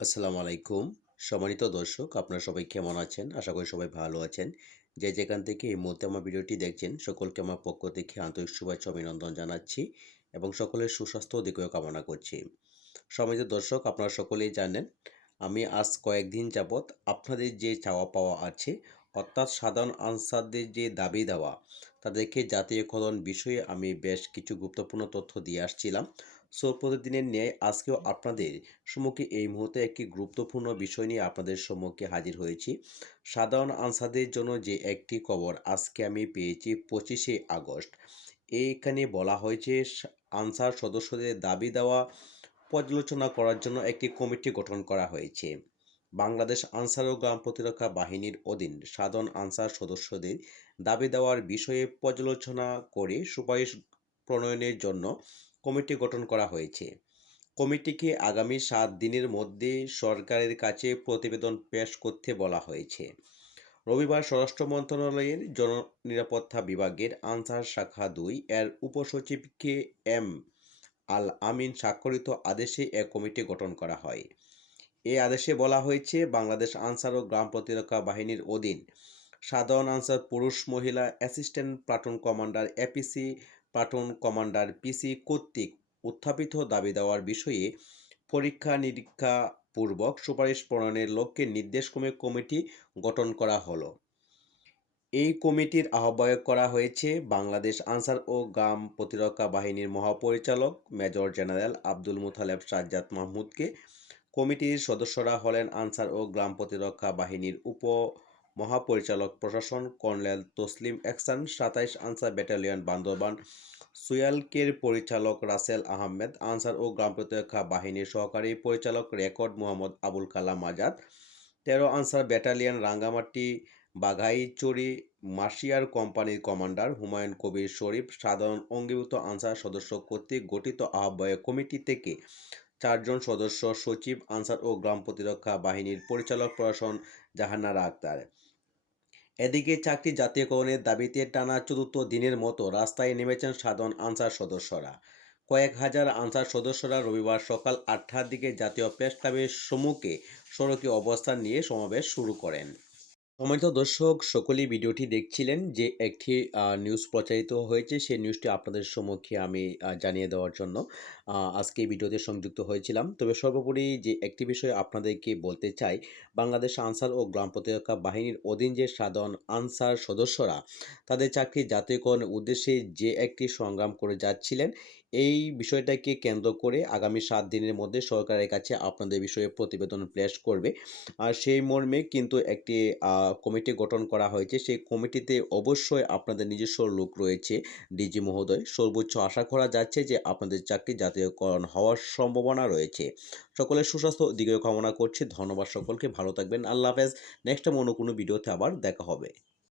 আসসালামু আলাইকুম। সম্মানিত দর্শক, আপনারা সবাই কেমন আছেন? আশা করি সবাই ভালো আছেন। যে যেখান থেকে এই মুহূর্তে আমার ভিডিওটি দেখছেন, সকলকে আমার পক্ষ থেকে আন্তরিক শুভেচ্ছা, অভিনন্দন জানাচ্ছি এবং সকলের সুস্বাস্থ্য দিকেও কামনা করছি। সম্মানিত দর্শক, আপনারা সকলেই জানেন, আমি আজ কয়েকদিন যাবৎ আপনাদের যে চাওয়া পাওয়া আছে, অর্থাৎ সাধারণ আনসারদের যে দাবি দেওয়া, তাদেরকে জাতীয়করণ বিষয়ে আমি বেশ কিছু গুরুত্বপূর্ণ তথ্য দিয়ে আসছিলাম। সো প্রতিদিনের ন্যায় আজকেও আপনাদের সম্মুখে এই মুহূর্তে একটি গুরুত্বপূর্ণ বিষয় নিয়ে আপনাদের সম্মুখে হাজির হয়েছি। সাধারণ আনসারদের জন্য যে একটি খবর আজকে আমি পেয়েছি পঁচিশে আগস্ট। এইখানে বলা হয়েছে আনসার সদস্যদের দাবি দেওয়া পর্যালোচনা করার জন্য একটি কমিটি গঠন করা হয়েছে। বাংলাদেশ আনসার ও গ্রাম প্রতিরক্ষা বাহিনীর অধীন সাধারণ আনসার সদস্যদের দাবি দেওয়ার বিষয়ে পর্যালোচনা করে সুপারিশ প্রণয়নের জন্য কমিটি গঠন করা হয়েছে। কমিটিকে আগামী সাত দিনের মধ্যে সরকারের কাছে প্রতিবেদন পেশ করতে বলা হয়েছে। রবিবার স্বরাষ্ট্র মন্ত্রণালয়ের জননিরাপত্তা বিভাগের আনসার শাখা দুই এর উপসচিব কে এম আল আমিন স্বাক্ষরিত আদেশে এ কমিটি গঠন করা হয়। এ আদেশে বলা হয়েছে, বাংলাদেশ আনসার ও গ্রাম প্রতিরক্ষা বাহিনীর অধীন সাধারণ আনসার পুরুষ, মহিলা, assistant platoon commander APC platoon commander PC কর্তৃক উত্থাপিত দাবি দেওয়ার বিষয়ে পরীক্ষা নিরীক্ষা পূর্বক সুপারিশ প্রণয়নের লক্ষ্যে নির্দেশক্রমে কমিটি গঠন করা হলো। এই কমিটির আহ্বায়ক করা হয়েছে বাংলাদেশ আনসার ও গ্রাম প্রতিরক্ষা বাহিনীর মহাপরিচালক মেজর জেনারেল আব্দুল মুতালেব সাজ্জাদ মাহমুদকে। কমিটির সদস্যরা হলেন আনসার ও গ্রাম প্রতিরক্ষা বাহিনীর উপ মহাপরিচালক প্রশাসন কর্নেল তসলিম এহসান সাতাইশ আনসার ব্যাটালিয়ন বান্দরবান সুয়ালকের পরিচালক রাসেল আহমেদ, আনসার ও গ্রাম প্রতিরক্ষা বাহিনীর সহকারী পরিচালক রেকর্ড মোহাম্মদ আবুল কালাম আজাদ, তেরো আনসার ব্যাটালিয়ন রাঙ্গামাটি বাঘাইচুরি মার্শিয়ার কোম্পানির কমান্ডার হুমায়ুন কবির শরীফ, সাধারণ অঙ্গীভূত আনসার সদস্য কর্তৃক গঠিত আহ্বায়ক কমিটি থেকে চারজন সদস্য সচিব, আনসার ও গ্রাম প্রতিরক্ষা বাহিনীর পরিচালক প্রশাসন জাহানারা আক্তার। এদিকে চাকরি জাতীয়করণের দাবিতে টানা চতুর্থ দিনের মতো রাস্তায় নেমেছেন সাধারণ আনসার সদস্যরা। কয়েক হাজার আনসার সদস্যরা রবিবার সকাল আটটার দিকে জাতীয় প্রেস ক্লাবের সম্মুখে সড়কে অবস্থান নিয়ে সমাবেশ শুরু করেন। সম্মানিত দর্শক, সকলেই ভিডিওটি দেখছিলেন যে একটি নিউজ প্রচারিত হয়েছে। সেই নিউজটি আপনাদের সম্মুখে আমি জানিয়ে দেওয়ার জন্য আজকে এই ভিডিওতে সংযুক্ত হয়েছিলাম। তবে সর্বোপরি যে একটি বিষয় আপনাদেরকে বলতে চাই, বাংলাদেশ আনসার ও গ্রাম প্রতিরক্ষা বাহিনীর অধীন যে সাধারণ আনসার সদস্যরা, তাদের চাকরি জাতীয়করণের উদ্দেশ্যে যে একটি সংগ্রাম করে যাচ্ছিলেন এই বিষয়টাকে কেন্দ্র করে আগামী সাত দিনের মধ্যে সরকারের কাছে আপনাদের বিষয়ে প্রতিবেদন পেশ করবে। আর সেই মর্মে কিন্তু একটি কমিটি গঠন করা হয়েছে। সেই কমিটিতে অবশ্যই আপনাদের নিজস্ব লোক রয়েছে ডিজি মহোদয়। সর্বোচ্চ আশা করা যাচ্ছে যে আপনাদের চাকরি জাতীয়করণ হওয়ার সম্ভাবনা রয়েছে। সকলের সুস্বাস্থ্য দিকে কামনা করছি। ধন্যবাদ সকলকে। ভালো থাকবেন। আল্লাহ হাফেজ। নেক্সট টাইম অন্য কোনো ভিডিওতে আবার দেখা হবে।